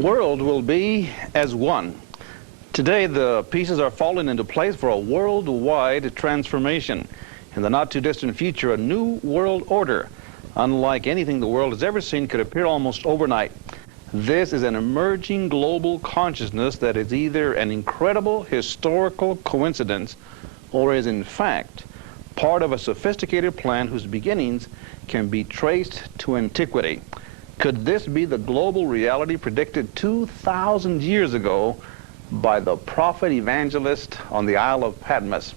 World will be as one. Today, the pieces are falling into place for a worldwide transformation. In the not-too-distant future, a new world order, unlike anything the world has ever seen, could appear almost overnight. This is an emerging global consciousness that is either an incredible historical coincidence or is, in fact, part of a sophisticated plan whose beginnings can be traced to antiquity. Could this be the global reality predicted 2,000 years ago by the prophet evangelist on the Isle of Patmos?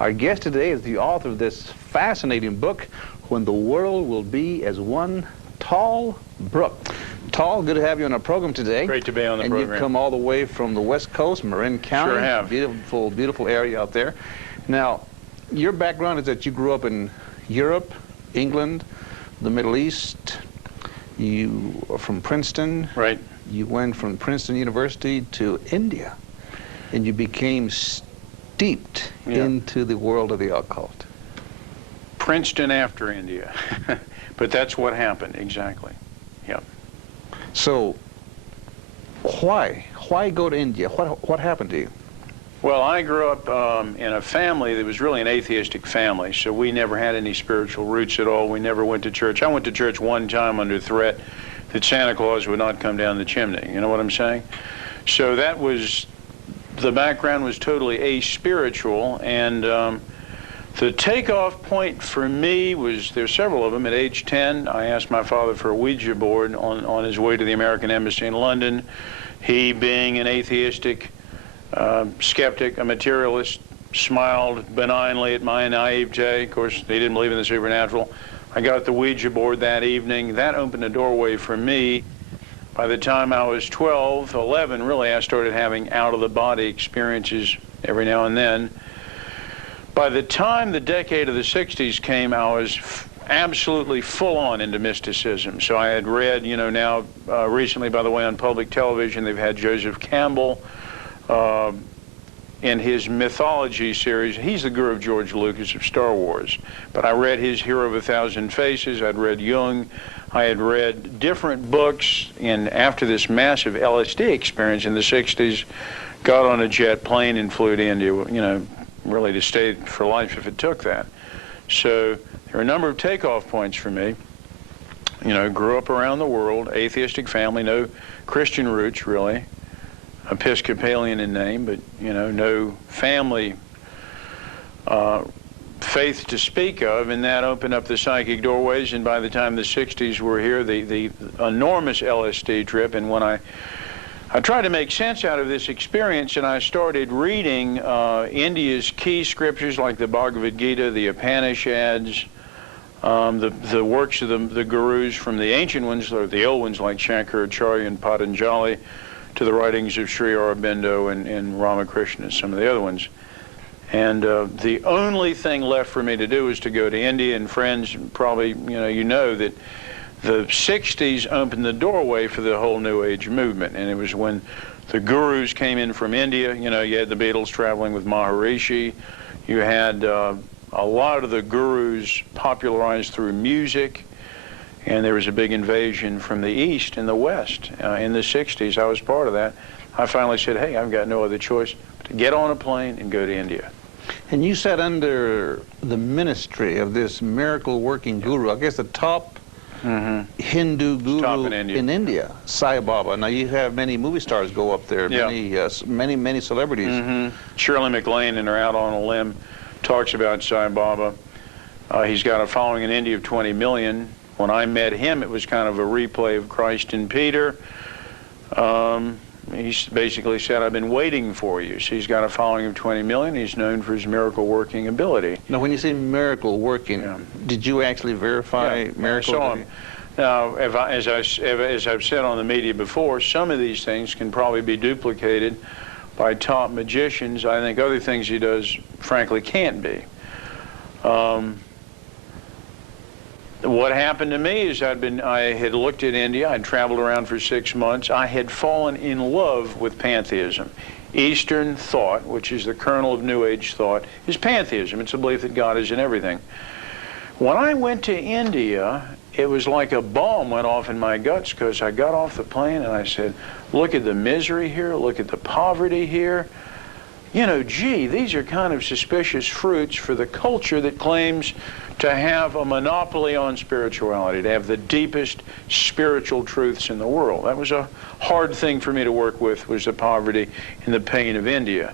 Our guest today is the author of this fascinating book, When the World Will Be as One, Tal Brooke. Tal, good to have you on our program today. Great to be on the program. And you've come all the way from the West Coast, Marin County. Sure have. Beautiful, beautiful area out there. Now, your background is that you grew up in Europe, England, the Middle East. You are from Princeton. Right. You went from Princeton University to India, and you became steeped into the world of the occult. Princeton after India. But that's what happened, exactly. Yeah. So, why go to India? What happened to you? Well, I grew up in a family that was really an atheistic family, so we never had any spiritual roots at all. We never went to church. I went to church one time under threat that Santa Claus would not come down the chimney. You know what I'm saying? So that was, the background was totally aspiritual, and the takeoff point for me was, there's several of them. At age 10, I asked my father for a Ouija board on his way to the American Embassy in London. He, being an atheistic skeptic, a materialist, smiled benignly at my naivete. Of course, he didn't believe in the supernatural. I got the Ouija board that evening. That opened a doorway for me. By the time I was 12, 11, really, I started having out-of-the-body experiences every now and then. By the time the decade of the 60s came, I was absolutely full-on into mysticism. So I had read, you know, now recently, by the way, on public television, they've had Joseph Campbell in his mythology series. He's the guru of George Lucas of Star Wars. But I read his Hero of a Thousand Faces. I'd read Jung. I had read different books. And after this massive LSD experience in the 60s, got on a jet plane and flew to India, you know, really to stay for life if it took that. So there are a number of takeoff points for me. You know, grew up around the world, atheistic family, no Christian roots really. Episcopalian in name, but, you know, no family faith to speak of, and that opened up the psychic doorways. And by the time the 60s were here, the enormous LSD trip, and when I tried to make sense out of this experience, and I started reading India's key scriptures like the Bhagavad Gita, the Upanishads, the works of the gurus from the ancient ones, or the old ones like Shankaracharya and Patanjali, to the writings of Sri Aurobindo and Ramakrishna and some of the other ones. And the only thing left for me to do was to go to India, and friends, probably, you know that the 60s opened the doorway for the whole New Age movement. And it was when the gurus came in from India. You know, you had the Beatles traveling with Maharishi. You had a lot of the gurus popularized through music. And there was a big invasion from the East and the West in the 60s. I was part of that. I finally said, hey, I've got no other choice but to get on a plane and go to India. And you sat under the ministry of this miracle-working guru, I guess the top Hindu guru in India, Sai Baba. Now, you have many movie stars go up there, many celebrities. Shirley MacLaine, in her Out on a Limb, talks about Sai Baba. He's got a following in India of 20 million. When I met him, it was kind of a replay of Christ and Peter. He basically said, I've been waiting for you. So he's got a following of 20 million. He's known for his miracle-working ability. Now, when you say miracle-working, did you actually verify miracle? I saw him. Now, as I've said on the media before, some of these things can probably be duplicated by top magicians. I think other things he does, frankly, can't be. What happened to me is I had looked at India. I'd traveled around for 6 months. I had fallen in love with pantheism. Eastern thought, which is the kernel of New Age thought, is pantheism. It's a belief that God is in everything. When I went to India it was like a bomb went off in my guts, because I got off the plane and I said, look at the misery here, look at the poverty here. You know, gee, these are kind of suspicious fruits for the culture that claims to have a monopoly on spirituality, to have the deepest spiritual truths in the world. That was a hard thing for me to work with, was the poverty and the pain of India.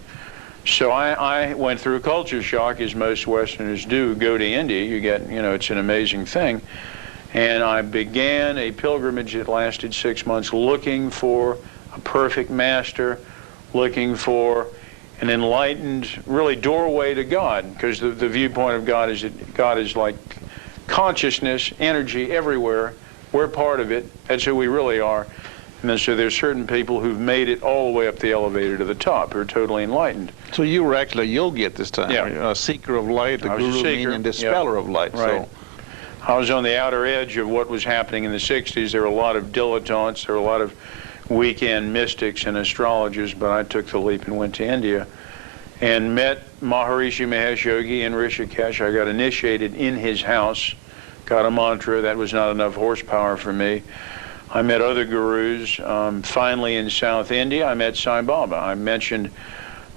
So I went through a culture shock, as most Westerners do. Go to India, you get, you know, it's an amazing thing. And I began a pilgrimage that lasted 6 months, looking for a perfect master, looking for an enlightened, really, doorway to God, because the viewpoint of God is that God is like consciousness, energy everywhere. We're part of it. That's who we really are. And then so there's certain people who've made it all the way up the elevator to the top, who are totally enlightened. So you were actually a yogi at this time, yeah. A seeker of light, a guru, meaning dispeller of light. Right. So. I was on the outer edge of what was happening in the 60s. There were a lot of dilettantes, there were a lot of weekend mystics and astrologers, but I took the leap and went to India and met Maharishi Mahesh Yogi in Rishikesh. I got initiated in his house, got a mantra. That was not enough horsepower for me. I met other gurus. Finally, in South India, I met Sai Baba. I mentioned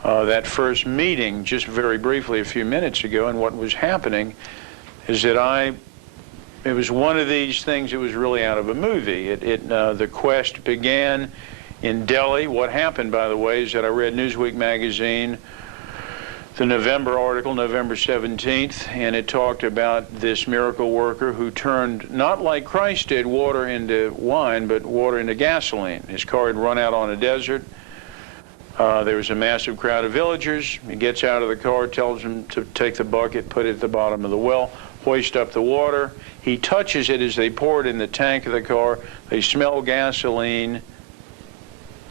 that first meeting just very briefly a few minutes ago, and what was happening is that it was one of these things that was really out of a movie. The quest began in Delhi. What happened, by the way, is that I read Newsweek magazine, the November article, November 17th, and it talked about this miracle worker who turned, not like Christ did, water into wine, but water into gasoline. His car had run out on a desert. There was a massive crowd of villagers. He gets out of the car, tells them to take the bucket, put it at the bottom of the well, hoist up the water. He touches it as they pour it in the tank of the car. They smell gasoline.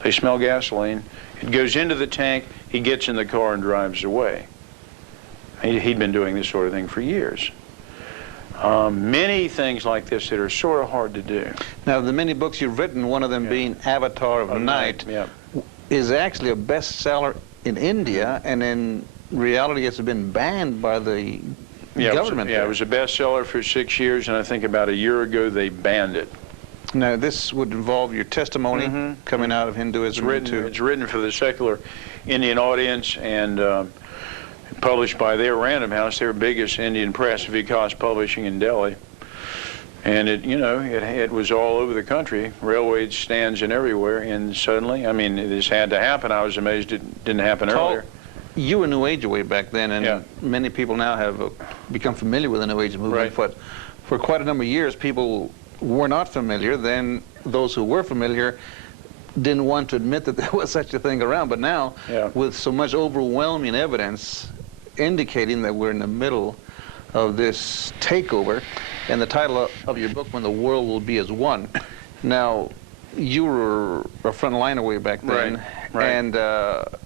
It goes into the tank. He gets in the car and drives away. He'd been doing this sort of thing for years. Many things like this that are sort of hard to do. Now, the many books you've written, one of them being Avatar of Night, is actually a bestseller in India, and in reality it's been banned by the government. It was a bestseller for 6 years, and I think about a year ago they banned it. Now, this would involve your testimony coming out of Hinduism. It's written for the secular Indian audience, and published by their Random House, their biggest Indian press, Vikas Publishing in Delhi. And it was all over the country, railway stands and everywhere, and suddenly, I mean, this had to happen. I was amazed it didn't happen earlier. You were New Age way back then, and many people now have become familiar with the New Age movement. Right. But for quite a number of years, people were not familiar. Then those who were familiar didn't want to admit that there was such a thing around. But now, with so much overwhelming evidence indicating that we're in the middle of this takeover, and the title of your book, When the World Will Be as One. Now, you were a frontliner way back then, and the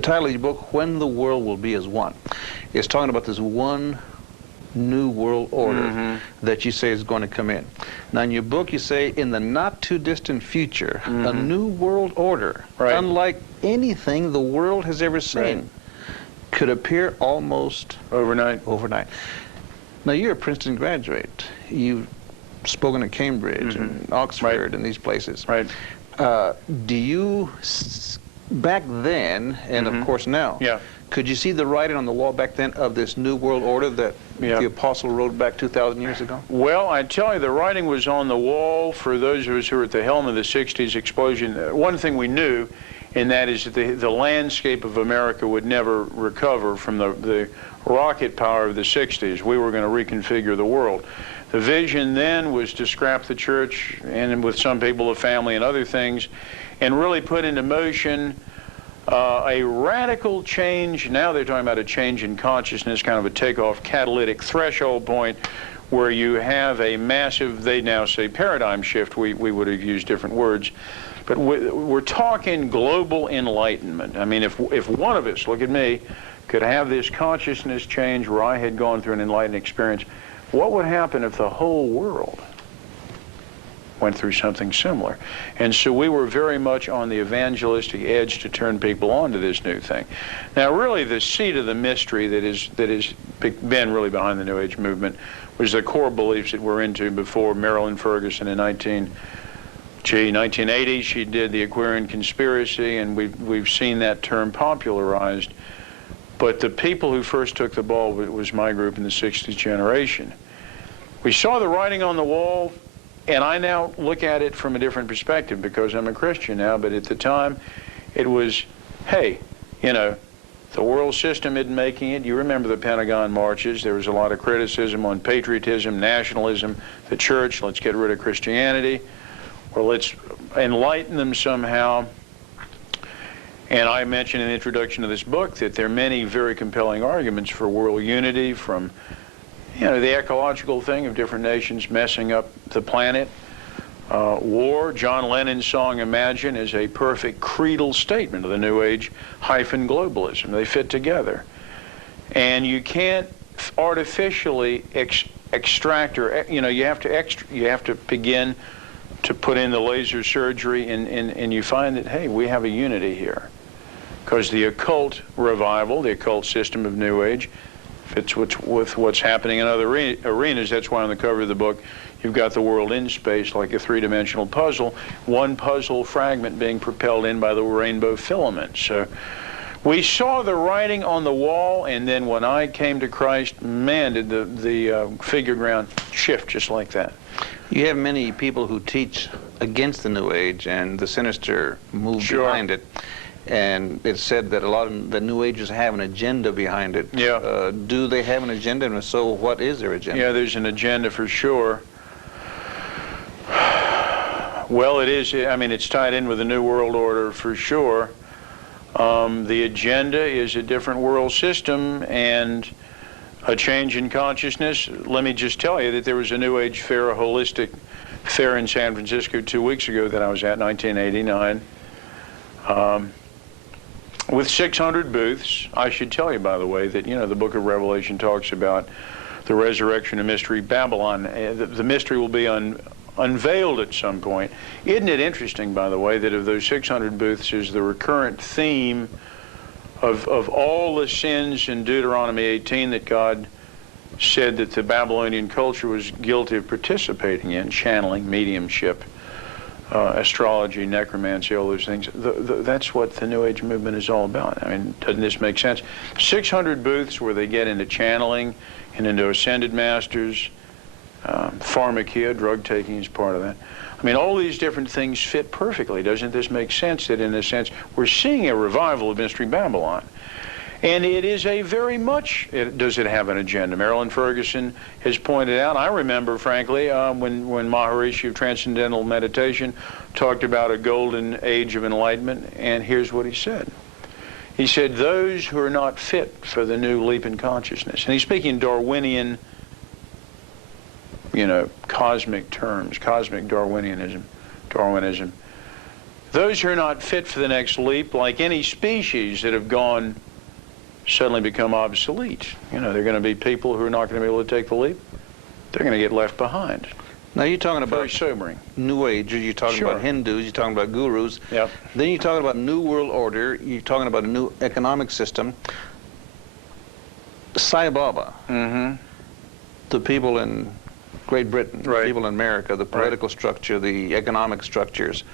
title of your book, When the World Will Be as One, is talking about this one new world order that you say is going to come in. Now, in your book, you say, in the not-too-distant future, a new world order, unlike anything the world has ever seen, could appear almost overnight. Now, you're a Princeton graduate. You've spoken at Cambridge and Oxford and these places. Do you, back then, and of course now, could you see the writing on the wall back then of this new world order that the apostle wrote back 2,000 years ago? Well, I tell you, the writing was on the wall for those of us who were at the helm of the 60s explosion. One thing we knew, and that is that the landscape of America would never recover from the rocket power of the 60s. We were going to reconfigure the world. The vision then was to scrap the church, and with some people, the family and other things, and really put into motion a radical change. Now they're talking about a change in consciousness, kind of a takeoff catalytic threshold point, where you have a massive, they now say paradigm shift. We would have used different words. But we're talking global enlightenment. I mean, if one of us, look at me, could have this consciousness change where I had gone through an enlightened experience, what would happen if the whole world went through something similar. And so we were very much on the evangelistic edge to turn people on to this new thing. Now, really, the seat of the mystery that has been really behind the New Age movement was the core beliefs that we're into before Marilyn Ferguson in 1980. She did the Aquarian conspiracy, and we've seen that term popularized. But the people who first took the ball was my group in the 60th generation. We saw the writing on the wall, and I now look at it from a different perspective because I'm a Christian now, but at the time it was, hey, you know, the world system isn't making it. You remember the Pentagon marches. There was a lot of criticism on patriotism, nationalism, the church. Let's get rid of Christianity, or let's enlighten them somehow. And I mentioned in the introduction to this book that there are many very compelling arguments for world unity, from, you know, the ecological thing of different nations messing up the planet. War, John Lennon's song Imagine is a perfect creedal statement of the New Age hyphen globalism. They fit together. And you can't artificially extract, or, you know, you have to begin to put in the laser surgery, and you find that, hey, we have a unity here. Because the occult revival, the occult system of New Age, fits with what's happening in other arenas. That's why on the cover of the book, you've got the world in space like a three-dimensional puzzle, one puzzle fragment being propelled in by the rainbow filament. So we saw the writing on the wall, and then when I came to Christ, man, did the figure ground shift just like that. You have many people who teach against the New Age and the sinister move behind it. And it's said that a lot of the New Agers have an agenda behind it. Yeah. Do they have an agenda? And if so, what is their agenda? Yeah, there's an agenda for sure. Well, it is. I mean, it's tied in with the New World Order for sure. The agenda is a different world system and a change in consciousness. Let me just tell you that there was a New Age fair, a holistic fair in San Francisco 2 weeks ago that I was at, 1989. With 600 booths. I should tell you, by the way, that, you know, the book of Revelation talks about the resurrection of Mystery Babylon. The mystery will be unveiled at some point. Isn't it interesting, by the way, that of those 600 booths is the recurrent theme of all the sins in Deuteronomy 18 that God said that the Babylonian culture was guilty of participating in, channeling, mediumship, astrology, necromancy, all those things. That's what the New Age movement is all about. I mean, doesn't this make sense? 600 booths where they get into channeling and into ascended masters, pharmakia, drug taking is part of that. I mean, all these different things fit perfectly. Doesn't this make sense that, in a sense, we're seeing a revival of Mystery Babylon? And it is a very much, does it have an agenda? Marilyn Ferguson has pointed out, I remember, frankly, when Maharishi of Transcendental Meditation talked about a golden age of enlightenment, and here's what he said. He said, those who are not fit for the new leap in consciousness, and he's speaking Darwinian, you know, cosmic terms, cosmic Darwinism. Those who are not fit for the next leap, like any species that have gone, suddenly become obsolete. You know, they're going to be people who are not going to be able to take the leap. They're going to get left behind. Now you're talking about very sobering. New Agers, you're talking about Hindus, you're talking about gurus. Yep. Then you're talking about New World Order, you're talking about a new economic system. Sai Baba, the people in Great Britain, the people in America, the political structure, the economic structures,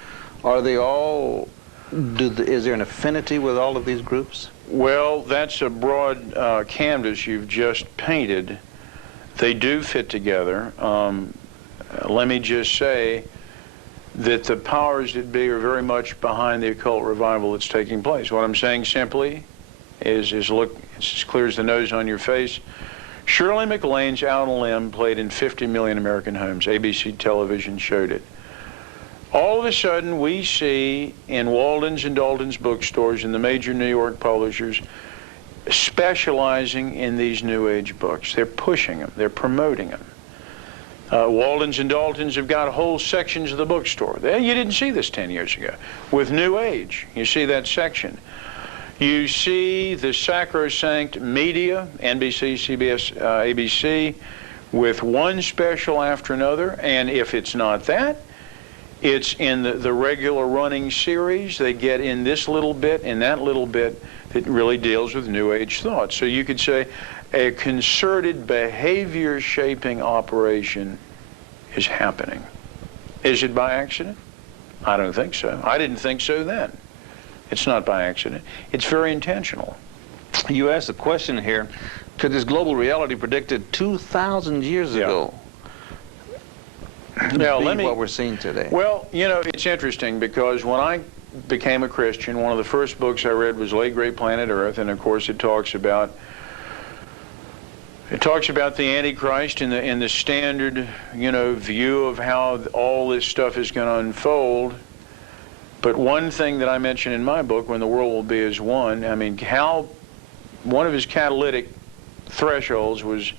are they all, is there an affinity with all of these groups? Well, that's a broad canvas you've just painted. They do fit together. Let me just say that the powers that be are very much behind the occult revival that's taking place. What I'm saying simply is look, it's as clear as the nose on your face. Shirley MacLaine's Out on a Limb played in 50 million American homes. ABC television showed it. All of a sudden, we see in Walden's and Dalton's bookstores and the major New York publishers specializing in these New Age books. They're pushing them. They're promoting them. Walden's and Dalton's have got whole sections of the bookstore. You didn't see this 10 years ago. With New Age, you see that section. You see the sacrosanct media, NBC, CBS, ABC, with one special after another, and if it's not that, It's in the regular running series. They get in this little bit and that little bit that really deals with New Age thought. So you could say a concerted behavior-shaping operation is happening. Is it by accident? I don't think so. I didn't think so then. It's not by accident. It's very intentional. You asked a question here, could this global reality predicted 2,000 years ago Now, be what we're seeing today? Well, you know, it's interesting because when I became a Christian, one of the first books I read was Late Great Planet Earth, and of course it talks about the Antichrist and the standard, you know, view of how all this stuff is going to unfold. But one thing that I mentioned in my book, When the World Will Be as One, I mean, how one of his catalytic thresholds was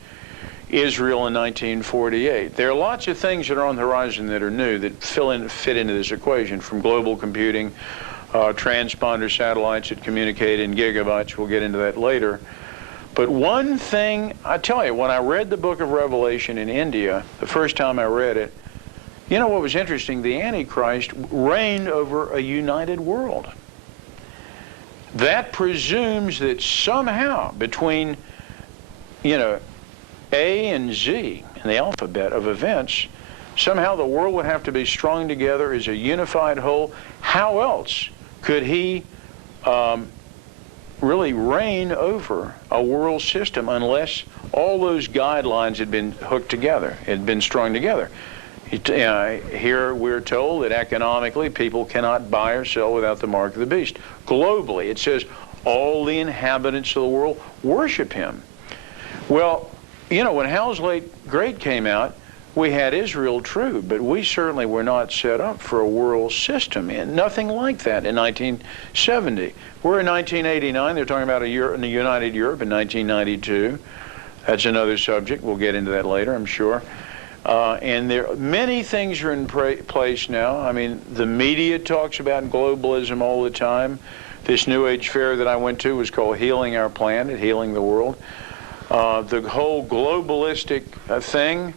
Israel in 1948. There are lots of things that are on the horizon that are new that fit into this equation, from global computing, transponder satellites that communicate in gigabytes. We'll get into that later. But one thing, I tell you, when I read the book of Revelation in India, the first time I read it, you know what was interesting? The Antichrist reigned over a united world. That presumes that somehow between, you know, A and Z in the alphabet of events, somehow the world would have to be strung together as a unified whole. How else could he really reign over a world system unless all those guidelines had been hooked together, had been strung together? Here we're told that economically people cannot buy or sell without the mark of the beast. Globally, it says all the inhabitants of the world worship him. Well, you know, when Hell's Late Great came out, we had Israel, true, but we certainly were not set up for a world system, and nothing like that in 1970. We're in 1989. They're talking about a united Europe in 1992. That's another subject. We'll get into that later, I'm sure. And there many things are in place now. I mean, the media talks about globalism all the time. This New Age fair that I went to was called Healing Our Planet, Healing the World. The whole globalistic thing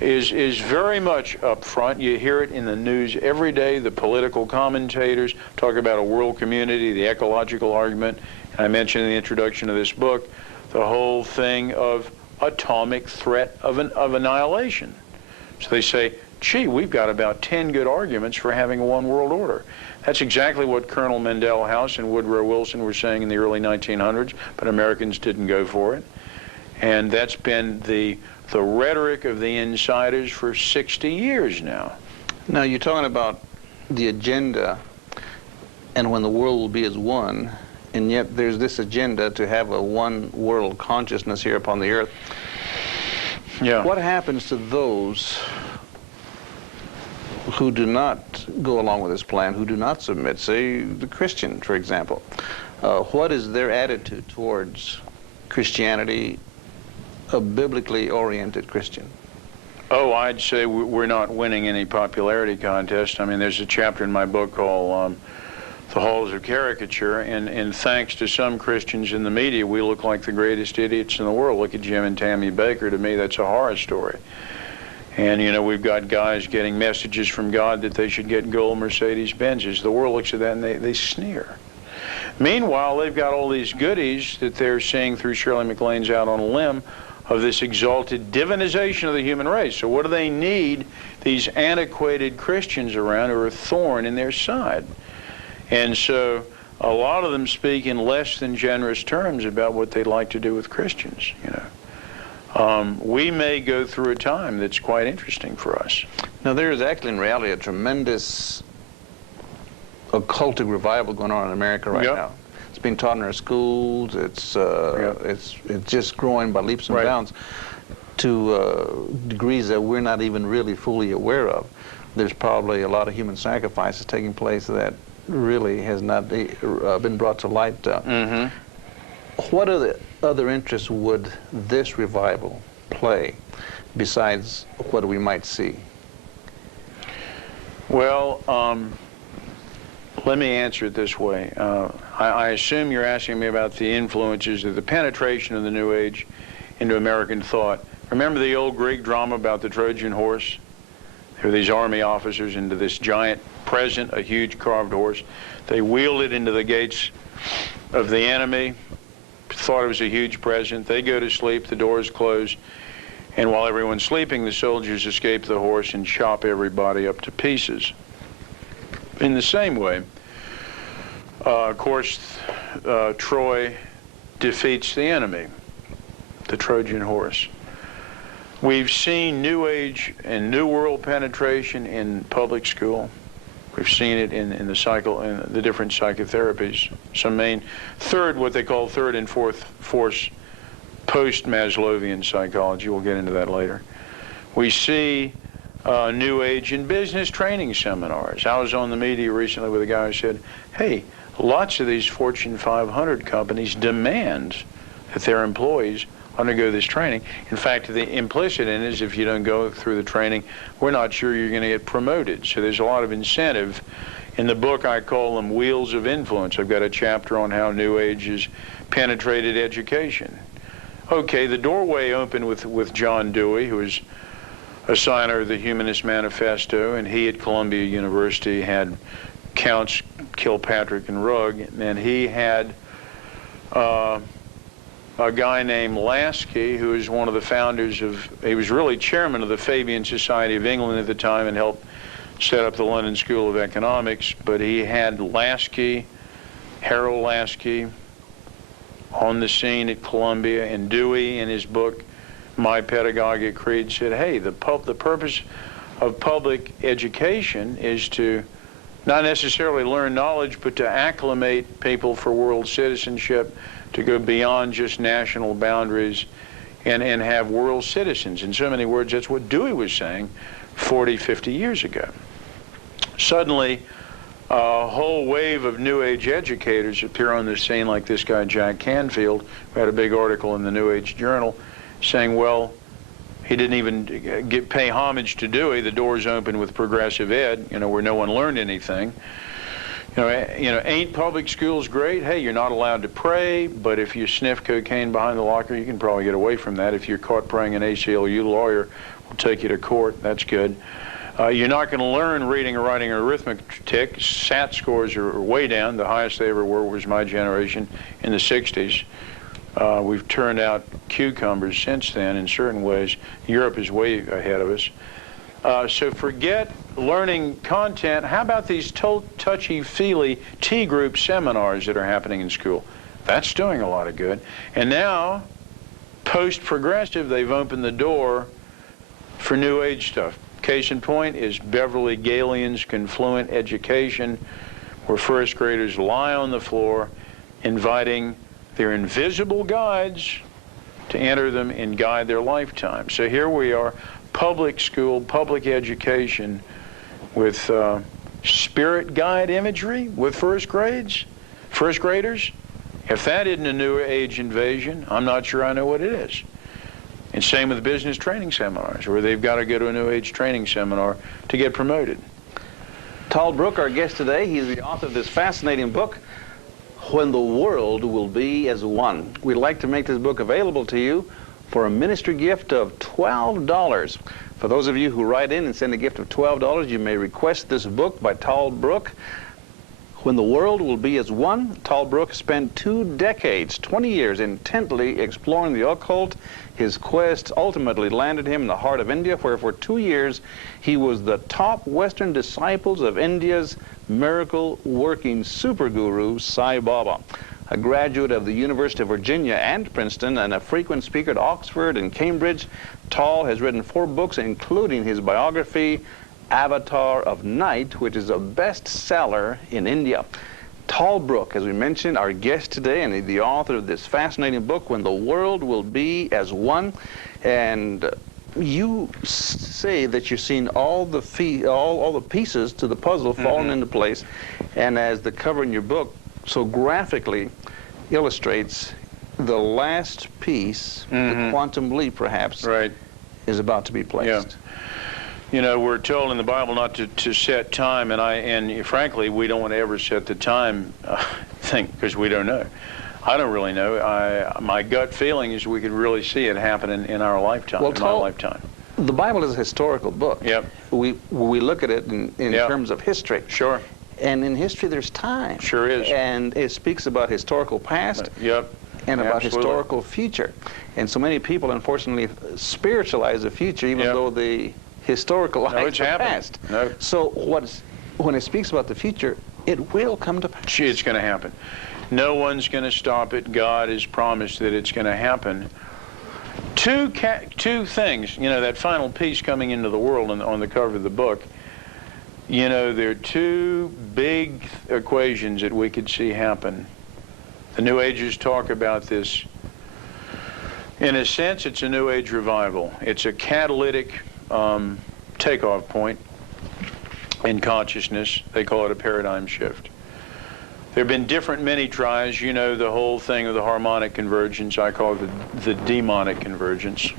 is very much up front. You hear it in the news every day. The political commentators talk about a world community, the ecological argument. And I mentioned in the introduction of this book the whole thing of atomic threat of annihilation. So they say, gee, we've got about 10 good arguments for having a one world order. That's exactly what Colonel Mendel House and Woodrow Wilson were saying in the early 1900s, but Americans didn't go for it. And that's been the rhetoric of the insiders for 60 years now. Now, you're talking about the agenda and when the world will be as one, and yet there's this agenda to have a one world consciousness here upon the earth. Yeah. What happens to those who do not go along with this plan, who do not submit, say the Christian, for example? What is their attitude towards Christianity, a biblically oriented Christian? Oh, I'd say we're not winning any popularity contest. I mean, there's a chapter in my book called The Halls of Caricature, and thanks to some Christians in the media, we look like the greatest idiots in the world. Look at Jim and Tammy Baker. To me, that's a horror story. And, you know, we've got guys getting messages from God that they should get gold Mercedes-Benzes. The world looks at that and they sneer. Meanwhile, they've got all these goodies that they're seeing through Shirley MacLaine's Out on a Limb of this exalted divinization of the human race. So what do they need these antiquated Christians around who are a thorn in their side? And so a lot of them speak in less than generous terms about what they'd like to do with Christians, you know. We may go through a time that's quite interesting for us. Now, there is actually in reality a tremendous occultic revival going on in America right now. It's being taught in our schools. It's just growing by leaps and bounds to degrees that we're not even really fully aware of. There's probably a lot of human sacrifices taking place that really has not been brought to light. What other interests would this revival play besides what we might see? Well, let me answer it this way. I assume you're asking me about the influences of the penetration of the New Age into American thought. Remember the old Greek drama about the Trojan horse? There were these army officers into this giant present, a huge carved horse. They wheeled it into the gates of the enemy, thought it was a huge present. They go to sleep, the doors close, and while everyone's sleeping, the soldiers escape the horse and chop everybody up to pieces. In the same way, of course, Troy defeats the enemy, the Trojan horse. We've seen New Age and New World penetration in public school. We've seen it in the different psychotherapies. Some main what they call third and fourth force post-Maslowian psychology. We'll get into that later. We see New Age in business training seminars. I was on the media recently with a guy who said, hey, lots of these Fortune 500 companies demand that their employees undergo this training. In fact, the implicit in it is if you don't go through the training, we're not sure you're going to get promoted. So there's a lot of incentive. In the book, I call them wheels of influence. I've got a chapter on how New Age has penetrated education. Okay, the doorway opened with John Dewey, who was a signer of the Humanist Manifesto, and he at Columbia University had Counts Kilpatrick and Rugg, and he had a guy named Lasky, who was one of the founders he was really chairman of the Fabian Society of England at the time and helped set up the London School of Economics, but he had Harold Lasky, on the scene at Columbia, and Dewey, in his book, My Pedagogic Creed, said, hey, the purpose of public education is to not necessarily learn knowledge, but to acclimate people for world citizenship, to go beyond just national boundaries and have world citizens. In so many words, that's what Dewey was saying 40, 50 years ago. Suddenly, a whole wave of New Age educators appear on the scene, like this guy, Jack Canfield, who had a big article in the New Age Journal saying, well, he didn't even pay homage to Dewey. The doors open with progressive ed, where no one learned anything. Ain't public schools great? Hey, you're not allowed to pray, but if you sniff cocaine behind the locker, you can probably get away from that. If you're caught praying, an ACLU lawyer will take you to court. That's good. You're not going to learn reading or writing or arithmetic. SAT scores are way down. The highest they ever were was my generation in the 60s. We've turned out cucumbers since then in certain ways. Europe is way ahead of us. So forget learning content. How about these touchy-feely T-group seminars that are happening in school? That's doing a lot of good. And now, post-progressive, they've opened the door for New Age stuff. Case in point is Beverly Galian's Confluent Education, where first graders lie on the floor, inviting their invisible guides to enter them and guide their lifetime. So here we are, public school, public education, with spirit guide imagery with first graders. If that isn't a New Age invasion, I'm not sure I know what it is. And same with business training seminars, where they've got to go to a New Age training seminar to get promoted. Tal Brooke, our guest today, he's the author of this fascinating book, When the World Will Be as One. We'd like to make this book available to you for a ministry gift of $12. For those of you who write in and send a gift of $12, you may request this book by Tal Brooke, When the World Will Be as One. Tal Brooke spent 2 decades, 20 years, intently exploring the occult. His quest ultimately landed him in the heart of India, where for 2 years he was the top Western disciples of India's miracle-working super guru, Sai Baba. A graduate of the University of Virginia and Princeton and a frequent speaker at Oxford and Cambridge, Tal has written 4 books, including his biography, Avatar of Night, which is a bestseller in India. Tal Brooke, as we mentioned, our guest today, and the author of this fascinating book, When the World Will Be as One. And you say that you've seen all the pieces to the puzzle falling into place, and as the cover in your book so graphically illustrates, the last piece, the quantum leap perhaps, is about to be placed. Yeah. We're told in the Bible not to set time, and frankly, we don't want to ever set the time thing, because we don't know. I don't really know. My gut feeling is we could really see it happen in our lifetime, in my lifetime. The Bible is a historical book. Yep. We look at it in Yep. terms of history. Sure. And in history, there's time. Sure is. And it speaks about historical past Yep. and about Absolutely. historical future. And so many people, unfortunately, spiritualize the future, even Yep. though they historicalize No, it's the happening. past. No. So when it speaks about the future, it will come to pass. It's going to happen. No one's going to stop it. God has promised that it's going to happen. Two things, you know, that final piece coming into the world on the cover of the book, you know, there are two big equations that we could see happen. The New Agers talk about this. In a sense, it's a New Age revival. It's a catalytic takeoff point in consciousness. They call it a paradigm shift. There have been different mini-tries. You know, the whole thing of the harmonic convergence. I call it the demonic convergence.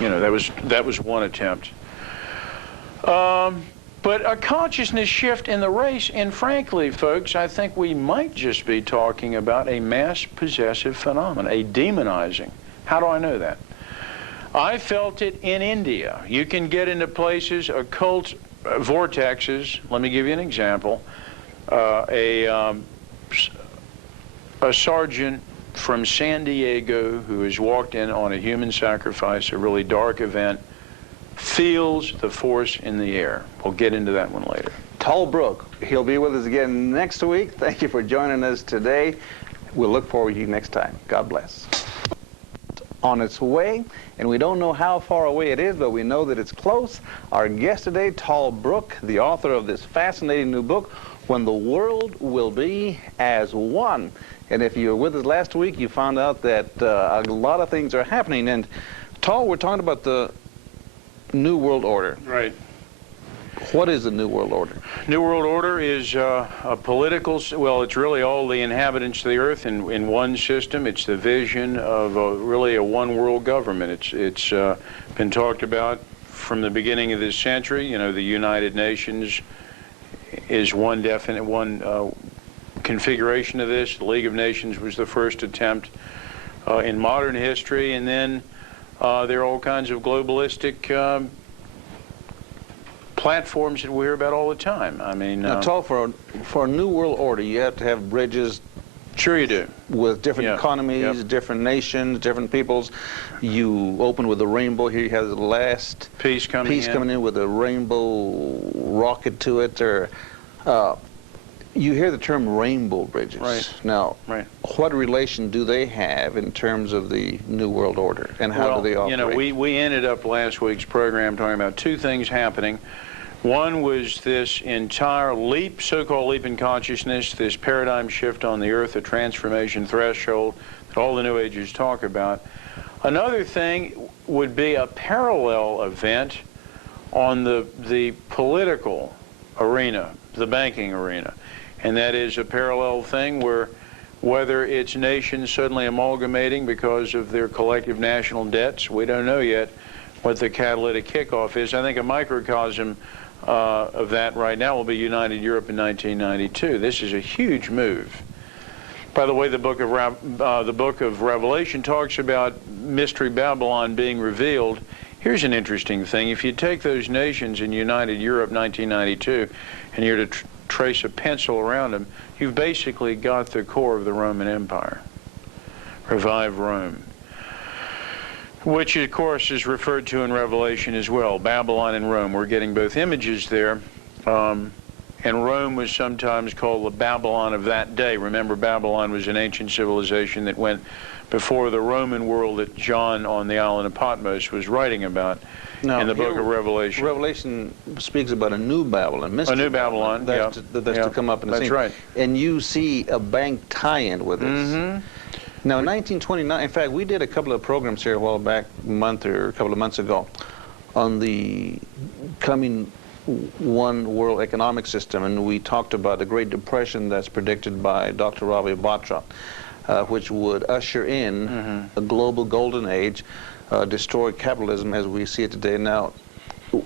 You know, that was one attempt. But a consciousness shift in the race, and frankly, folks, I think we might just be talking about a mass possessive phenomenon, a demonizing. How do I know that? I felt it in India. You can get into places, occult vortexes. Let me give you an example. A sergeant from San Diego who has walked in on a human sacrifice, a really dark event, feels the force in the air. We'll get into that one later. Tal Brooke, he'll be with us again next week. Thank you for joining us today. We'll look forward to you next time. God bless. On its way, and we don't know how far away it is, but we know that it's close. Our guest today, Tal Brooke, the author of this fascinating new book, When the World Will Be as One. And if you were with us last week, you found out that a lot of things are happening. And Tal, we're talking about the New World Order. Right. What is the New World Order? New World Order is a political, well, it's really all the inhabitants of the earth in one system. It's the vision of really a one world government. It's been talked about from the beginning of this century. You know, the United Nations is one configuration of this. The League of Nations was the first attempt in modern history, and then there are all kinds of globalistic platforms that we hear about all the time. I mean, now, Tal, for a new world order, you have to have bridges. Sure you do. With different economies, different nations, different peoples. You open with the rainbow. Here you have the last piece coming in with a rainbow rocket to it. Or you hear the term rainbow bridges. Right. Now, what relation do they have in terms of the New World Order, and how do they operate? You know, we ended up last week's program talking about two things happening. One was this entire leap, so-called leap in consciousness, this paradigm shift on the earth, a transformation threshold that all the New Agers talk about. Another thing would be a parallel event on the political arena, the banking arena. And that is a parallel thing where whether it's nations suddenly amalgamating because of their collective national debts, we don't know yet what the catalytic kickoff is. I think a microcosm of that right now will be United Europe in 1992. This is a huge move. By the way, the book of Revelation talks about Mystery Babylon being revealed. Here's an interesting thing. If you take those nations in United Europe 1992 and you're to trace a pencil around them, you've basically got the core of the Roman Empire. Revive Rome. Which, of course, is referred to in Revelation as well. Babylon and Rome. We're getting both images there. And Rome was sometimes called the Babylon of that day. Remember, Babylon was an ancient civilization that went before the Roman world that John on the island of Patmos was writing about in the book of Revelation. Revelation speaks about a new Babylon. A new Babylon, that's to come up in the scene. That's right. And you see a bank tie-in with this. Mm-hmm. Now, in 1929, in fact, we did a couple of programs here a while back, a couple of months ago, on the coming one world economic system, and we talked about the Great Depression that's predicted by Dr. Ravi Batra, which would usher in a global golden age, destroy capitalism as we see it today. Now,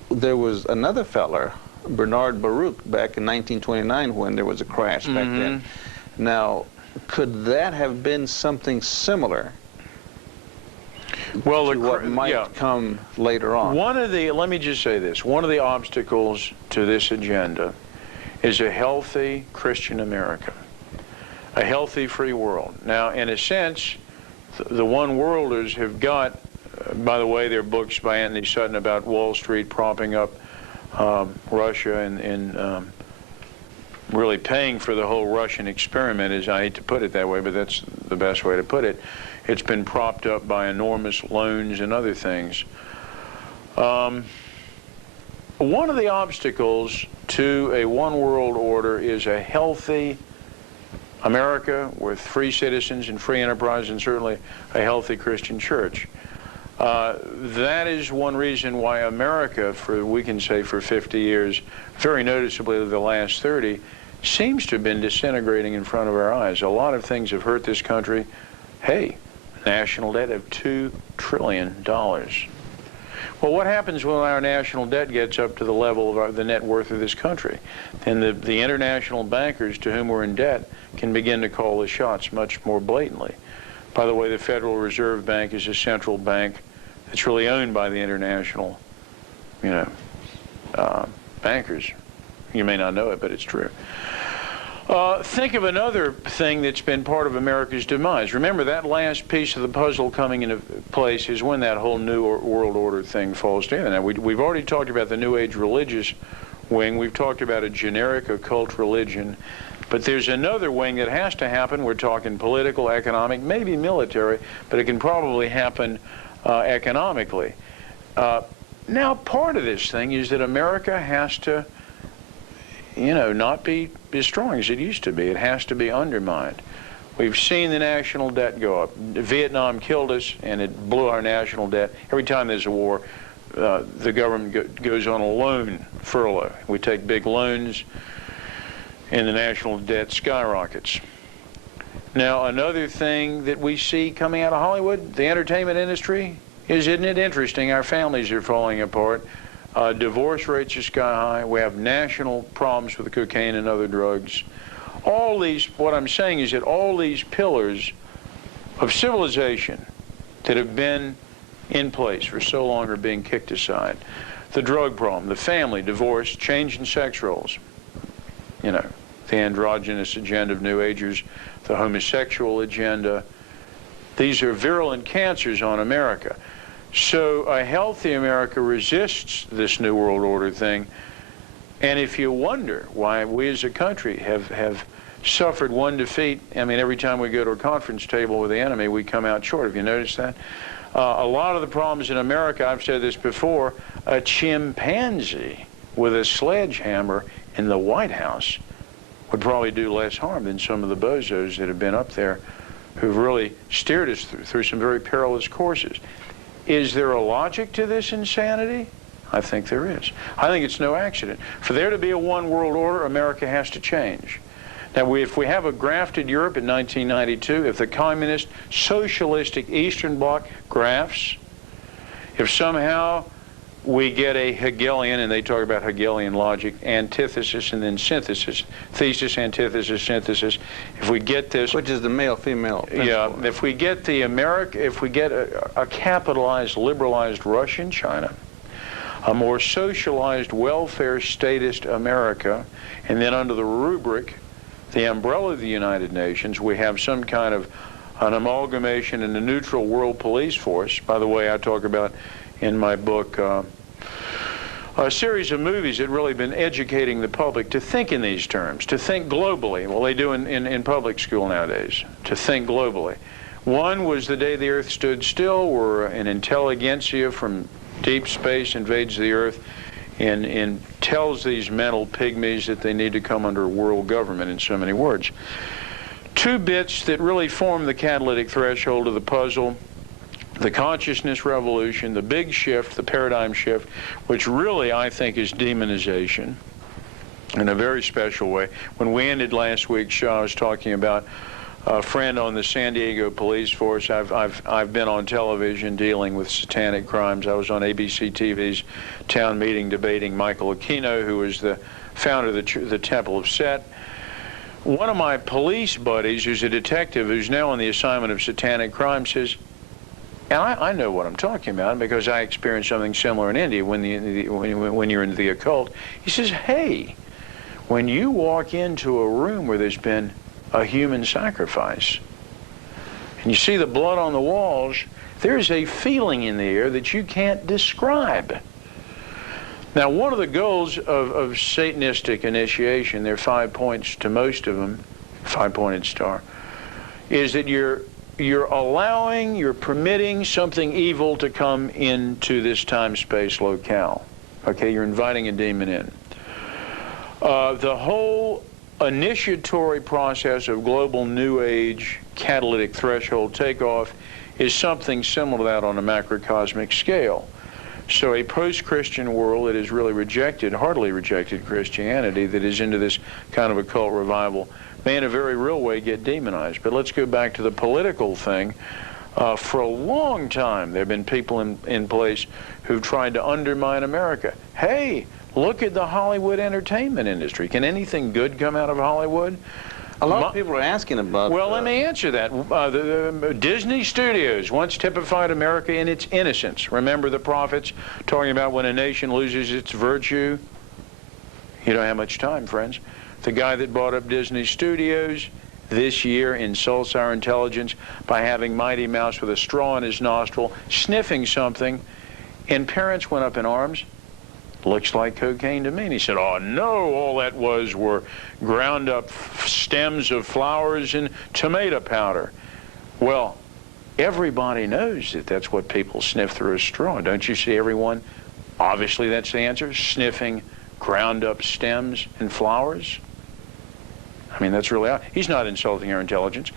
there was another feller, Bernard Baruch, back in 1929 when there was a crash back then. Now, could that have been something similar well, to what might come later on. Let me just say this, one of the obstacles to this agenda is a healthy Christian America, a healthy free world. Now, in a sense, the one-worlders have got, by the way, there are books by Anthony Sutton about Wall Street propping up Russia and really paying for the whole Russian experiment, as I hate to put it that way, but that's the best way to put it. It's been propped up by enormous loans and other things. One of the obstacles to a one-world order is a healthy America with free citizens and free enterprise, and certainly a healthy Christian church. That is one reason why America, we can say for 50 years, very noticeably the last 30, seems to have been disintegrating in front of our eyes. A lot of things have hurt this country. Hey, national debt of $2 trillion. Well, what happens when our national debt gets up to the level of the net worth of this country? Then the international bankers to whom we're in debt can begin to call the shots much more blatantly. By the way, the Federal Reserve Bank is a central bank that's really owned by the international, bankers. You may not know it, but it's true. Think of another thing that's been part of America's demise. Remember, that last piece of the puzzle coming into place is when that whole New World Order thing falls together. Now, we've already talked about the New Age religious wing. We've talked about a generic occult religion. But there's another wing that has to happen. We're talking political, economic, maybe military, but it can probably happen economically. Now, part of this thing is that America has to, not be as strong as it used to be. It has to be undermined. We've seen the national debt go up. Vietnam killed us, and it blew our national debt. Every time there's a war, the government goes on a loan furlough. We take big loans, and the national debt skyrockets. Now, another thing that we see coming out of Hollywood, the entertainment industry, isn't it interesting? Our families are falling apart. Divorce rates are sky high. We have national problems with cocaine and other drugs. All these, what I'm saying is that all these pillars of civilization that have been in place for so long are being kicked aside. The drug problem, the family, divorce, change in sex roles, the androgynous agenda of New Agers, the homosexual agenda. These are virulent cancers on America. So a healthy America resists this New World Order thing. And if you wonder why we as a country have suffered one defeat, I mean, every time we go to a conference table with the enemy, we come out short. Have you noticed that? A lot of the problems in America, I've said this before, a chimpanzee with a sledgehammer in the White House would probably do less harm than some of the bozos that have been up there who've really steered us through some very perilous courses. Is there a logic to this insanity? I think there is. I think it's no accident. For there to be a one world order, America has to change. Now, if we have a grafted Europe in 1992, if the communist, socialistic Eastern Bloc grafts, if somehow we get a Hegelian, and they talk about Hegelian logic, antithesis and then synthesis, thesis, antithesis, synthesis. If we get this, which is the male-female principle. Yeah, if we get a capitalized, liberalized Russian China, a more socialized, welfare statist America, and then under the rubric, the umbrella of the United Nations, we have some kind of an amalgamation in the neutral world police force. By the way, I talk about in my book a series of movies that really been educating the public to think in these terms, to think globally. Well, they do in public school nowadays, to think globally. One was The Day the Earth Stood Still, where an intelligentsia from deep space invades the Earth and tells these mental pygmies that they need to come under world government, in so many words. Two bits that really form the catalytic threshold of the puzzle: the consciousness revolution, the big shift, the paradigm shift, which really I think is demonization in a very special way. When we ended last week's show, I was talking about a friend on the San Diego police force. I've been on television dealing with satanic crimes. I was on ABC TV's town meeting debating Michael Aquino, who was the founder of the Temple of Set. One of my police buddies, who's a detective who's now on the assignment of satanic crime, says, And I know what I'm talking about because I experienced something similar in India when you're into the occult. He says, hey, when you walk into a room where there's been a human sacrifice and you see the blood on the walls, there's a feeling in the air that you can't describe. Now, one of the goals of Satanistic initiation, there are 5 points to most of them, 5-pointed star, is that you're permitting something evil to come into this time-space locale. Okay, you're inviting a demon in. The whole initiatory process of global New Age catalytic threshold takeoff is something similar to that on a macrocosmic scale. So a post-Christian world that has really rejected, heartily rejected Christianity, that is into this kind of occult revival, may in a very real way get demonized. But let's go back to the political thing. For a long time, there have been people in place who've tried to undermine America. Hey, look at the Hollywood entertainment industry. Can anything good come out of Hollywood? A lot of people are asking about... Well, let me answer that. The Disney Studios once typified America in its innocence. Remember the prophets talking about when a nation loses its virtue? You don't have much time, friends. The guy that bought up Disney Studios this year insults our intelligence by having Mighty Mouse with a straw in his nostril, sniffing something, and parents went up in arms. Looks like cocaine to me. And he said, oh, no, all that were ground up stems of flowers and tomato powder. Well, everybody knows that that's what people sniff through a straw. Don't you see everyone? Obviously, that's the answer, sniffing ground up stems and flowers. I mean, that's really odd. He's not insulting our intelligence.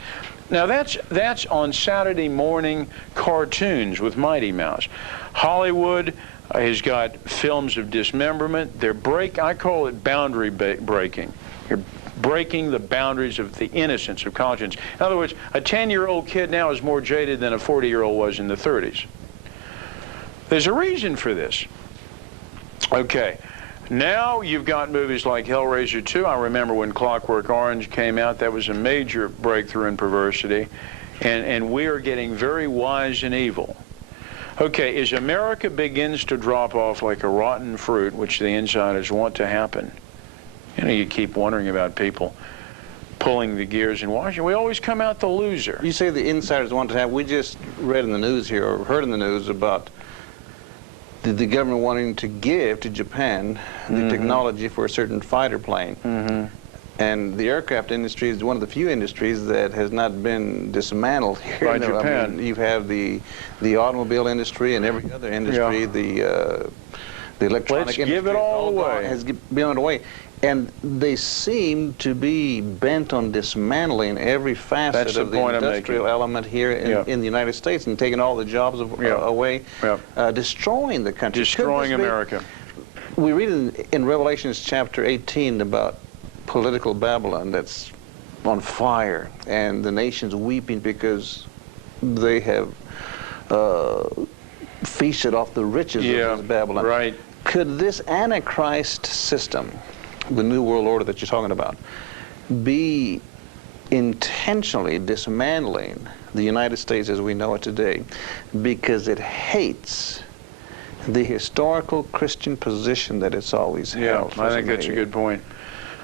Now, that's on Saturday morning cartoons with Mighty Mouse. Hollywood has got films of dismemberment. I call it boundary breaking. You're breaking the boundaries of the innocence of conscience. In other words, a 10-year-old kid now is more jaded than a 40-year-old was in the 30s. There's a reason for this. Okay. Now you've got movies like Hellraiser 2. I remember when Clockwork Orange came out, that was a major breakthrough in perversity. And we are getting very wise and evil. Okay, as America begins to drop off like a rotten fruit, which the insiders want to happen, you know, you keep wondering about people pulling the gears in Washington. We always come out the loser. You say the insiders want to have, we just read in the news here, or heard in the news about the government wanting to give to Japan the technology for a certain fighter plane. And the aircraft industry is one of the few industries that has not been dismantled here. By Japan. I mean, you have the automobile industry and every other industry, the electronic industry. Let's give it all away. Has been away. And they seem to be bent on dismantling every facet of the industrial element here in the United States and taking all the jobs away, destroying the country. Destroying America. We read in Revelations chapter 18 about political Babylon that's on fire and the nations weeping because they have feasted off the riches of this Babylon. Right. Could this Antichrist system, the New World Order that you're talking about, be intentionally dismantling the United States as we know it today because it hates the historical Christian position that it's always held? Yeah, I think that's a good point.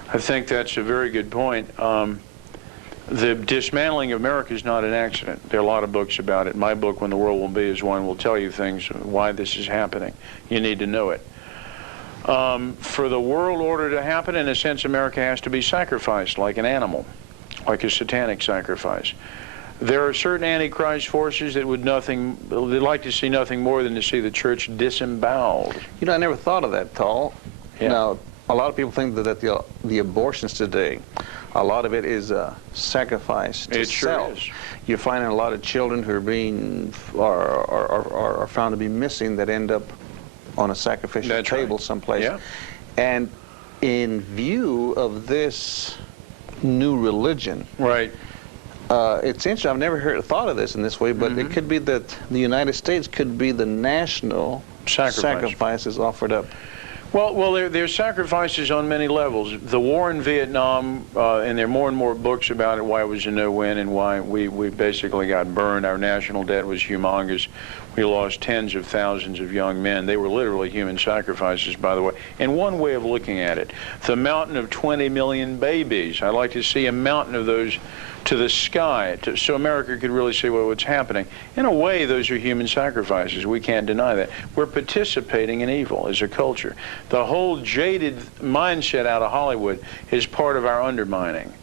I think that's a very good point. The dismantling of America is not an accident. There are a lot of books about it. My book, When the World Will Be, is one will tell you things, why this is happening. You need to know it. For the world order to happen, in a sense, America has to be sacrificed like an animal, like a satanic sacrifice. There are certain Antichrist forces that would they'd like to see nothing more than to see the church disemboweled. You know, I never thought of that, Tal. Yeah. Now, a lot of people think that the abortions today, a lot of it is sacrifice to self. Sure is. You're finding a lot of children who are found to be missing that end up on a sacrificial table someplace. Yeah. And in view of this new religion, it's interesting. I've never thought of this in this way, but it could be that the United States could be the national sacrifices offered up. Well, there's sacrifices on many levels. The war in Vietnam, and there are more and more books about it, why it was a no-win and why we basically got burned. Our national debt was humongous. We lost tens of thousands of young men. They were literally human sacrifices, by the way. And one way of looking at it, the mountain of 20 million babies, I'd like to see a mountain of those to the sky, so America could really see what's happening. In a way, those are human sacrifices. We can't deny that. We're participating in evil as a culture. The whole jaded mindset out of Hollywood is part of our undermining.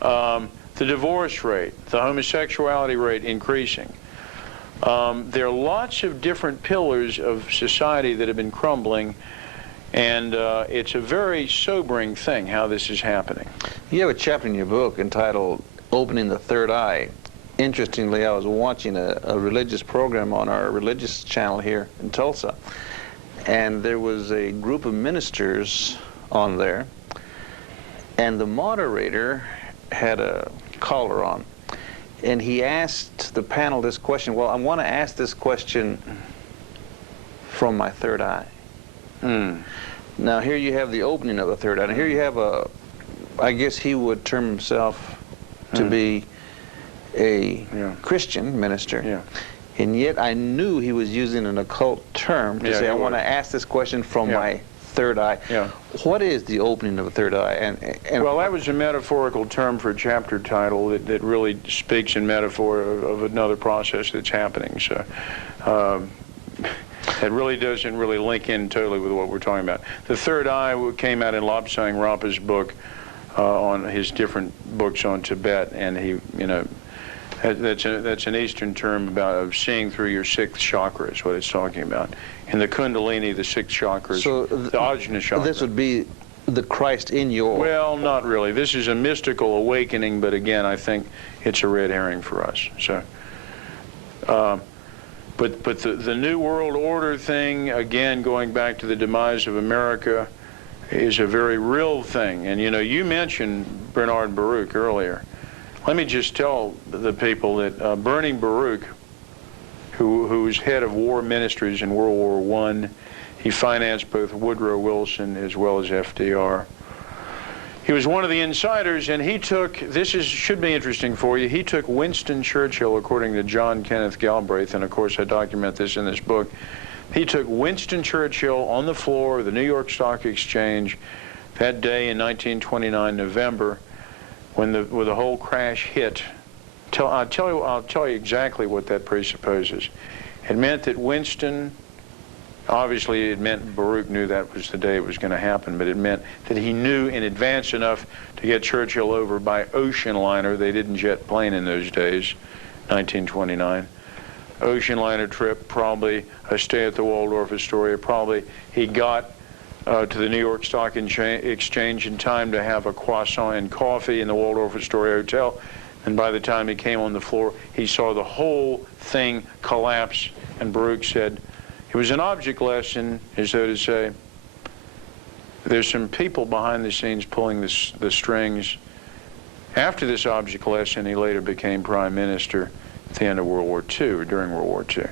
The divorce rate, the homosexuality rate increasing. There are lots of different pillars of society that have been crumbling, and it's a very sobering thing how this is happening. You have a chapter in your book entitled Opening the Third Eye. Interestingly, I was watching a religious program on our religious channel here in Tulsa, and there was a group of ministers on there, and the moderator had a collar on, and he asked the panel this question. Well, I want to ask this question from my third eye. Now here you have the opening of the third eye, and here you have I guess he would term himself to be a Christian minister, and yet I knew he was using an occult term to say, I want to ask this question from my third eye. What is the opening of a third eye? And well, that was a metaphorical term for a chapter title that really speaks in metaphor of another process that's happening. So it really doesn't really link in totally with what we're talking about. The third eye came out in Lobsang Rapa's book, on his different books on Tibet, and he, that's an Eastern term of seeing through your sixth chakra is what it's talking about. In the Kundalini, the sixth chakra, so the Ajna chakra. This would be the Christ in your... Well, not really. This is a mystical awakening, but again, I think it's a red herring for us. So, but the New World Order thing, again, going back to the demise of America, is a very real thing. And you mentioned Bernard Baruch earlier. Let me just tell the people that Bernie Baruch, who was head of war ministries in World War I, he financed both Woodrow Wilson as well as FDR. He was one of the insiders, and he took, should be interesting for you, he took Winston Churchill, according to John Kenneth Galbraith, and of course I document this in this book. He took Winston Churchill on the floor of the New York Stock Exchange that day in 1929, November, when the whole crash hit. I'll tell you exactly what that presupposes. It meant that Winston, obviously it meant Baruch knew that was the day it was going to happen, but it meant that he knew in advance enough to get Churchill over by ocean liner. They didn't jet plane in those days, 1929. Ocean liner trip, probably a stay at the Waldorf Astoria, probably he got to the New York Stock Exchange in time to have a croissant and coffee in the Waldorf Astoria Hotel, and by the time he came on the floor, he saw the whole thing collapse, and Baruch said, it was an object lesson, as though to say, there's some people behind the scenes pulling the strings. After this object lesson, he later became prime minister at the end of World War II, or during World War II.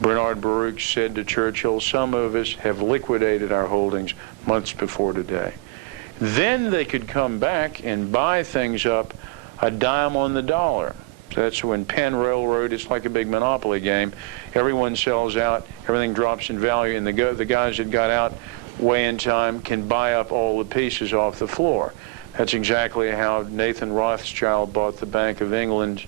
Bernard Baruch said to Churchill, some of us have liquidated our holdings months before today. Then they could come back and buy things up a dime on the dollar. So that's when Penn Railroad, it's like a big monopoly game. Everyone sells out, everything drops in value, and the guys that got out way in time can buy up all the pieces off the floor. That's exactly how Nathan Rothschild bought the Bank of England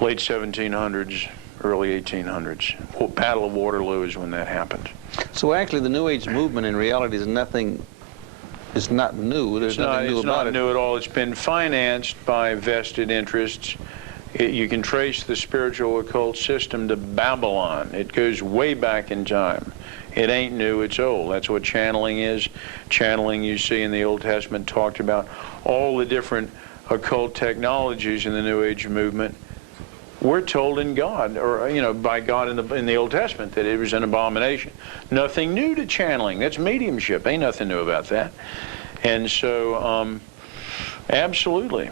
late 1700s, early 1800s. Battle of Waterloo is when that happened. So actually the New Age movement in reality is nothing, it's not new. There's nothing new about it. It's not new at all. It's been financed by vested interests. You can trace the spiritual occult system to Babylon. It goes way back in time. It ain't new, it's old. That's what channeling is. Channeling, you see in the Old Testament, talked about all the different occult technologies in the New Age movement. We're told in God, or by God in the Old Testament, that it was an abomination. Nothing new to channeling. That's mediumship. Ain't nothing new about that. And so, absolutely.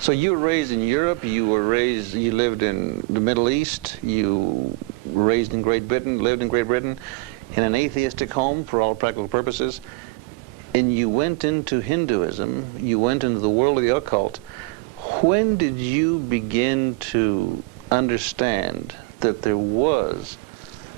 So you were raised in Europe. You lived in the Middle East. You raised in Great Britain, lived in Great Britain, in an atheistic home for all practical purposes, and you went into Hinduism, you went into the world of the occult. When did you begin to understand that there was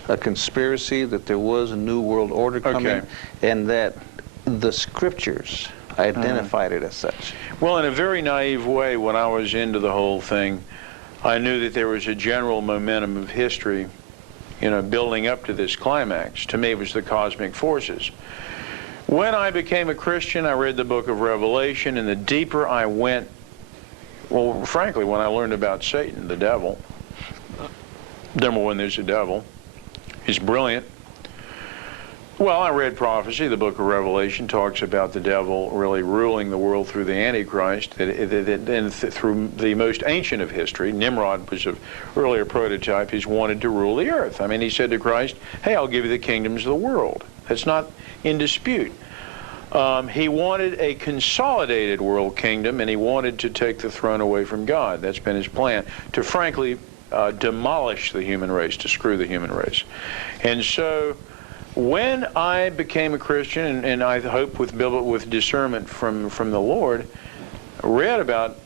a conspiracy, that there was a new world order coming, and that the scriptures identified it as such? Well, in a very naive way, when I was into the whole thing, I knew that there was a general momentum of history, you know, building up to this climax. To me, it was the cosmic forces. When I became a Christian, I read the book of Revelation, and the deeper I went, well, frankly, when I learned about Satan, the devil, number one, there's a devil. He's brilliant. Well, I read prophecy. The book of Revelation talks about the devil really ruling the world through the Antichrist, and through the most ancient of history. Nimrod was an earlier prototype. He's wanted to rule the earth. I mean, he said to Christ, hey, I'll give you the kingdoms of the world. That's not in dispute. He wanted a consolidated world kingdom, and he wanted to take the throne away from God. That's been his plan, to frankly demolish the human race, to screw the human race. And so when I became a Christian, and I hope with discernment from the Lord, read about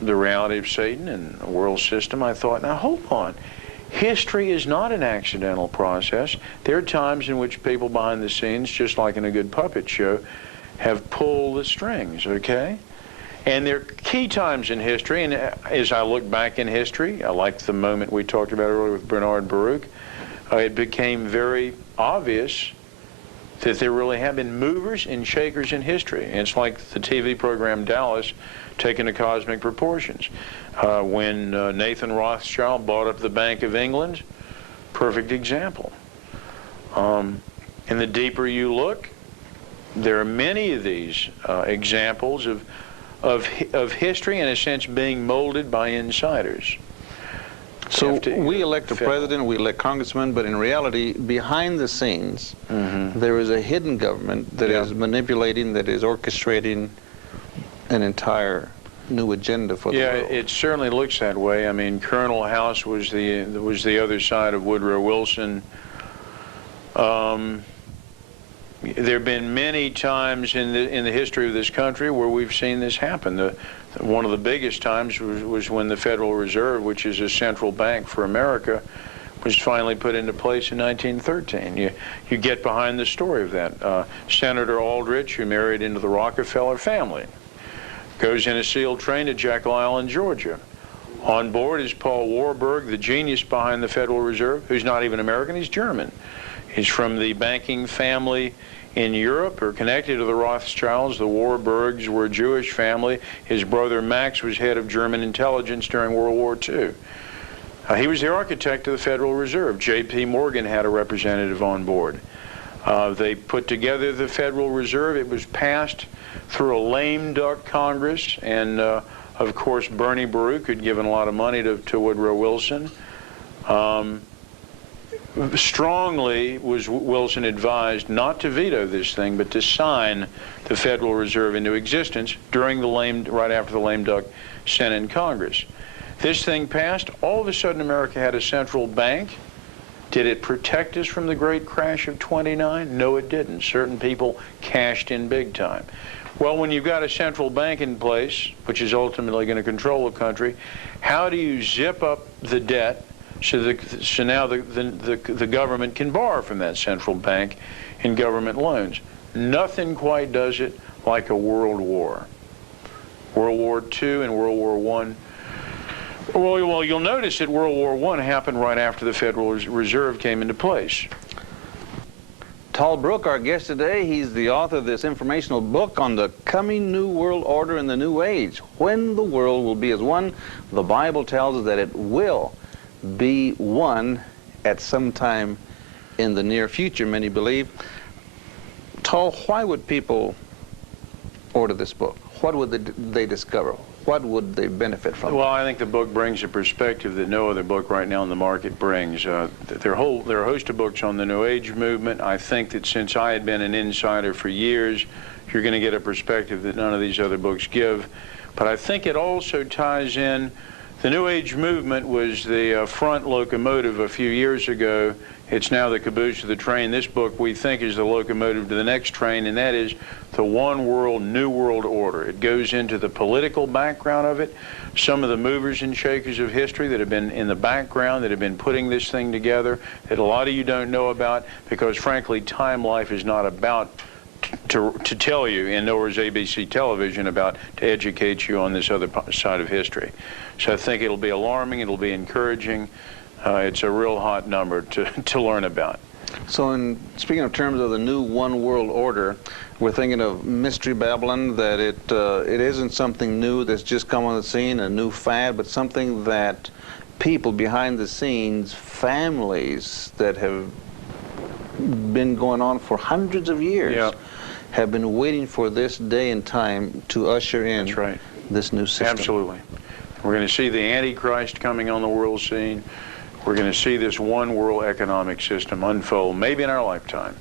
the reality of Satan and the world system, I thought, now hold on. History is not an accidental process. There are times in which people behind the scenes, just like in a good puppet show, have pulled the strings, okay? And there are key times in history, and as I look back in history, I like the moment we talked about earlier with Bernard Baruch, it became very obvious that there really have been movers and shakers in history. And it's like the TV program Dallas taken to cosmic proportions. When Nathan Rothschild bought up the Bank of England, perfect example. And the deeper you look, there are many of these examples of history, in a sense, being molded by insiders. So we elect a president, we elect congressmen, but in reality, behind the scenes, there is a hidden government that is manipulating, that is orchestrating an entire new agenda for the world. Yeah, it certainly looks that way. I mean, Colonel House was the other side of Woodrow Wilson. There have been many times in the history of this country where we've seen this happen. One of the biggest times was when the Federal Reserve, which is a central bank for America, was finally put into place in 1913. You get behind the story of that. Senator Aldrich, who married into the Rockefeller family, goes in a sealed train to Jekyll Island, Georgia. On board is Paul Warburg, the genius behind the Federal Reserve, who's not even American, he's German. He's from the banking family in Europe, or connected to the Rothschilds. The Warburgs were a Jewish family. His brother Max was head of German intelligence during World War II. He was the architect of the Federal Reserve. J.P. Morgan had a representative on board. They put together the Federal Reserve. It was passed through a lame duck Congress, and of course Bernie Baruch had given a lot of money to Woodrow Wilson. Strongly was Wilson advised not to veto this thing, but to sign the Federal Reserve into existence during right after the lame duck Senate and Congress. This thing passed. All of a sudden, America had a central bank. Did it protect us from the great crash of '29? No, it didn't. Certain people cashed in big time. Well, when you've got a central bank in place, which is ultimately going to control the country, how do you zip up the debt so now the government can borrow from that central bank in government loans? Nothing quite does it like a world war. World War II and World War I. Well, you'll notice that World War I happened right after the Federal Reserve came into place. Tal Brooke, our guest today, he's the author of this informational book on the coming New World Order in the New Age. When the world will be as one, the Bible tells us that it will be one at some time in the near future, many believe. Tal, why would people order this book? What would they discover? What would they benefit from? Well, I think the book brings a perspective that no other book right now in the market brings. There are a host of books on the New Age movement. I think that since I had been an insider for years, you're going to get a perspective that none of these other books give. But I think it also ties in The New Age movement was the front locomotive a few years ago. It's now the caboose of the train. This book, we think, is the locomotive to the next train, and that is the One World, New World Order. It goes into the political background of it, some of the movers and shakers of history that have been in the background, that have been putting this thing together, that a lot of you don't know about, because, frankly, Time Life is not about to tell you, and nor is ABC television about to educate you on this other side of history. So I think it'll be alarming, it'll be encouraging. It's a real hot number to learn about. So in speaking of terms of the new one world order, we're thinking of Mystery Babylon, that it isn't something new that's just come on the scene, a new fad, but something that people behind the scenes, families that have been going on for hundreds of years, Yep. have been waiting for this day and time to usher in That's right. this new system. Absolutely. We're going to see the Antichrist coming on the world scene. We're going to see this one world economic system unfold, maybe in our lifetime.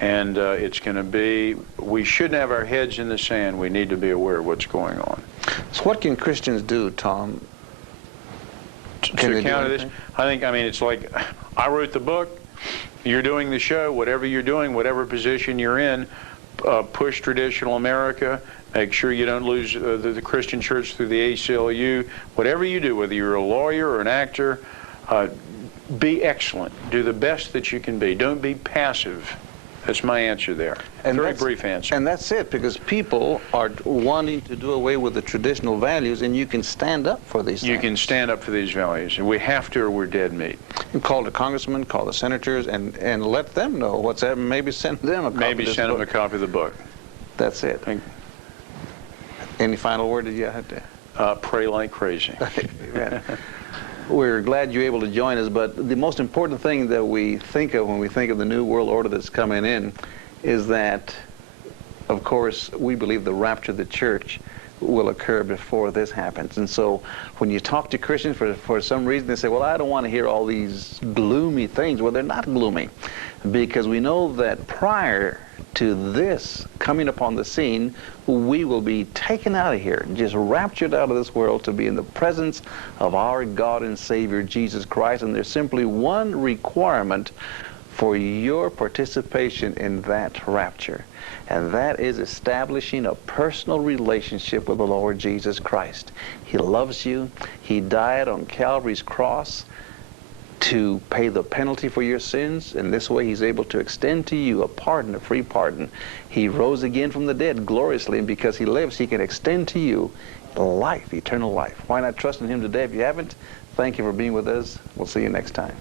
And it's going to be, we shouldn't have our heads in the sand. We need to be aware of what's going on. So what can Christians do, Tom? To Can they do counter this, anything? I mean, it's like, I wrote the book, you're doing the show, whatever you're doing, whatever position you're in, push traditional America, make sure you don't lose the Christian church through the ACLU. Whatever you do, whether you're a lawyer or an actor, be excellent. Do the best that you can be. Don't be passive. That's my answer there. And Very brief answer. And that's it, because people are wanting to do away with the traditional values, and you can stand up for these things. You can stand up for these values, and we have to, or we're dead meat. You call the congressmen, call the senators, and let them know what's happening. Maybe send them a copy Maybe of this send them a book. copy of the book. That's it. Any final word that you have to? Pray like crazy. Amen. We're glad you're able to join us, but the most important thing that we think of when we think of the new world order that's coming in is that, of course, we believe the rapture of the church will occur before this happens. And so when you talk to Christians, for some reason they say, well, I don't want to hear all these gloomy things. Well, they're not gloomy, because we know that prior to this coming upon the scene, we will be taken out of here, just raptured out of this world to be in the presence of our God and Savior, Jesus Christ. And there's simply one requirement for your participation in that rapture, and that is establishing a personal relationship with the Lord Jesus Christ. He loves you. He died on Calvary's cross to pay the penalty for your sins, and this way he's able to extend to you a pardon, a free pardon. He rose again from the dead gloriously, and because he lives, he can extend to you life, eternal life. Why not trust in him today if you haven't? Thank you for being with us. We'll see you next time.